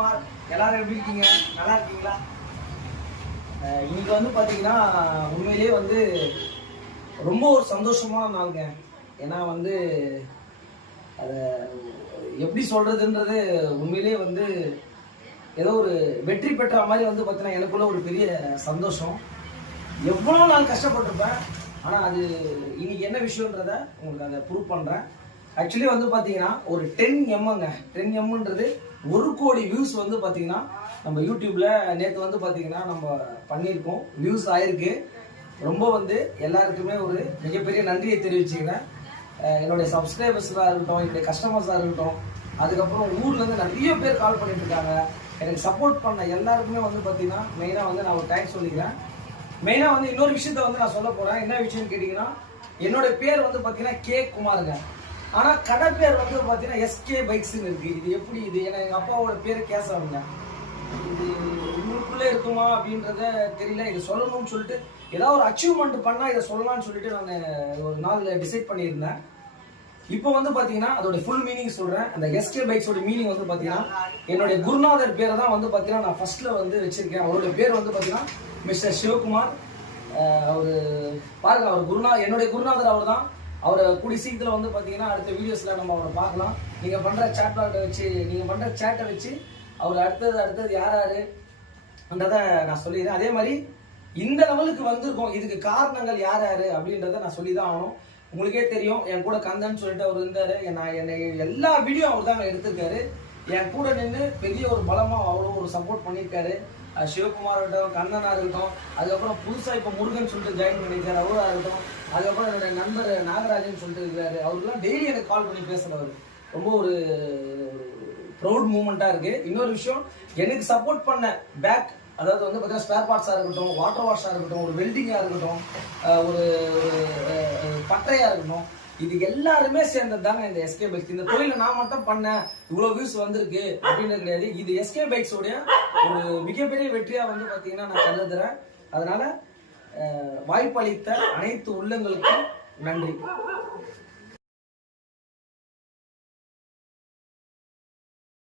சிவகுமார். எல்லாரும் எப்படி இருக்கீங்க? நல்லா இருக்கீங்களா? இன்னைக்கு வந்து பார்த்தீங்கன்னா உண்மையிலேயே வந்து ரொம்ப ஒரு சந்தோஷமான நாளுங்க. ஏன்னா வந்து அதை எப்படி சொல்றதுன்றது உண்மையிலேயே வந்து ஏதோ ஒரு வெற்றி பெற்ற மாதிரி வந்து பார்த்தீங்கன்னா எனக்குள்ள ஒரு பெரிய சந்தோஷம். எவ்வளோ நாள் கஷ்டப்பட்டிருப்பேன், ஆனால் அது இன்னைக்கு என்ன விஷயன்றத உங்களுக்கு அதை ப்ரூவ் பண்ணுறேன். ஆக்சுவலி வந்து பார்த்தீங்கன்னா ஒரு 10 எம்ன்றது 1 கோடி வியூஸ் வந்து பார்த்தீங்கன்னா நம்ம யூடியூப்ல நேற்று வந்து பார்த்தீங்கன்னா நம்ம பண்ணியிருக்கோம். வியூஸ் ஆயிருக்கு. ரொம்ப வந்து எல்லாருக்குமே ஒரு மிகப்பெரிய நன்றியை தெரிவிச்சுக்கிறேன். என்னுடைய சப்ஸ்கிரைபர்ஸாக இருக்கட்டும், என்னுடைய கஸ்டமர்ஸாக இருக்கட்டும், அதுக்கப்புறம் ஊர்லேருந்து நிறைய பேர் கால் பண்ணிட்டு இருக்காங்க. எனக்கு சப்போர்ட் பண்ண எல்லாருக்குமே வந்து பார்த்தீங்கன்னா மெயினாக வந்து நான் ஒரு தேங்க்ஸ் சொல்லிக்கிறேன். மெயினாக வந்து இன்னொரு விஷயத்த வந்து நான் சொல்ல போகிறேன். என்ன விஷயம்னு கேட்டிங்கன்னா, என்னோட பேர் வந்து பார்த்தீங்கன்னா கே குமாருங்க. ஆனால் கடை பேர் வந்து பார்த்தீங்கன்னா எஸ்கே பைக்ஸ்ன்னு இருக்குது. இது எப்படி இது? ஏன்னா எங்கள் அப்பாவோட பேர் கேசவங்க. இது உங்களுக்குள்ளே இருக்குமா அப்படின்றத தெரியல. இதை சொல்லணும்னு சொல்லிட்டு ஏதாவது ஒரு அச்சீவ்மெண்ட் பண்ணால் இதை சொல்லலாம்னு சொல்லிட்டு நான் ஒரு நாள் டிசைட் பண்ணியிருந்தேன். இப்போ வந்து பார்த்தீங்கன்னா அதோட ஃபுல் மீனிங் சொல்கிறேன். அந்த எஸ்கே பைக்ஸோட மீனிங் வந்து பார்த்தீங்கன்னா என்னுடைய குருநாதர் பேரை தான் வந்து பார்த்தீங்கன்னா நான் ஃபர்ஸ்ட்ல வந்து வச்சிருக்கேன். அவருடைய பேர் வந்து பார்த்தீங்கன்னா மிஸ்டர் சிவகுமார். அவர் பாருங்க, அவர் என்னுடைய குருநாதர் அவர் தான். அவரை கூடி சீக்கிரத்தில் வந்து பார்த்தீங்கன்னா அடுத்த வீடியோஸில் நம்ம அவரை பார்க்கலாம். நீங்கள் பண்ணுற சேட்டை வச்சு அவர் அடுத்தது யாருன்றதை நான் சொல்லிடுறேன். அதே மாதிரி இந்த லெவலுக்கு வந்திருக்கோம், இதுக்கு காரணங்கள் யார் அப்படின்றத நான் சொல்லி தான் ஆகணும். உங்களுக்கே தெரியும், என் கூட கந்தன் சொல்லிட்டு அவர் இருந்தார். என்னை எல்லா வீடியோ அவர் தான் எடுத்திருக்காரு. என் கூட நின்று பெரிய ஒரு பலமாக அவ்வளோ ஒரு சப்போர்ட் பண்ணியிருக்காரு. சிவகுமார் இருக்கட்டும், கண்ணனாக இருக்கட்டும், அதுக்கப்புறம் புதுசாக இப்போ முருகன் சொல்லிட்டு ஜாயின் பண்ணியிருக்காரு அவராக இருக்கட்டும், அதுக்கப்புறம் என்னுடைய நண்பர் நாகராஜன் சொல்லிட்டு இருக்காரு. அவருக்குலாம் டெய்லி எனக்கு கால் பண்ணி பேசுகிறவர். ரொம்ப ஒரு ப்ரௌட் மூமெண்ட்டாக இருக்குது. இன்னொரு விஷயம், எனக்கு சப்போர்ட் பண்ண பேக், அதாவது வந்து பார்த்தீங்கன்னா ஸ்பேர் பார்ட்ஸாக இருக்கட்டும், வாட்டர் வாஷாக இருக்கட்டும், ஒரு வெல்டிங்காக இருக்கட்டும், ஒரு பட்டையாக இருக்கட்டும், இது எல்லாருமே சேர்ந்தது தாங்க இந்த எஸ்கே பைக்ஸ். இந்த தொழிலை நான் மட்டும் பண்ணேன், இவ்வளோ வியூஸ் வந்திருக்கு அப்படின்னு கிடையாது. இது எஸ்கே பைக்ஸோடைய ஒரு மிகப்பெரிய வெற்றியாக வந்து பார்த்தீங்கன்னா நான் கருதுறேன். அதனால வாய்ப்பளித்த அனைத்து உள்ளங்களுக்கும் நன்றி.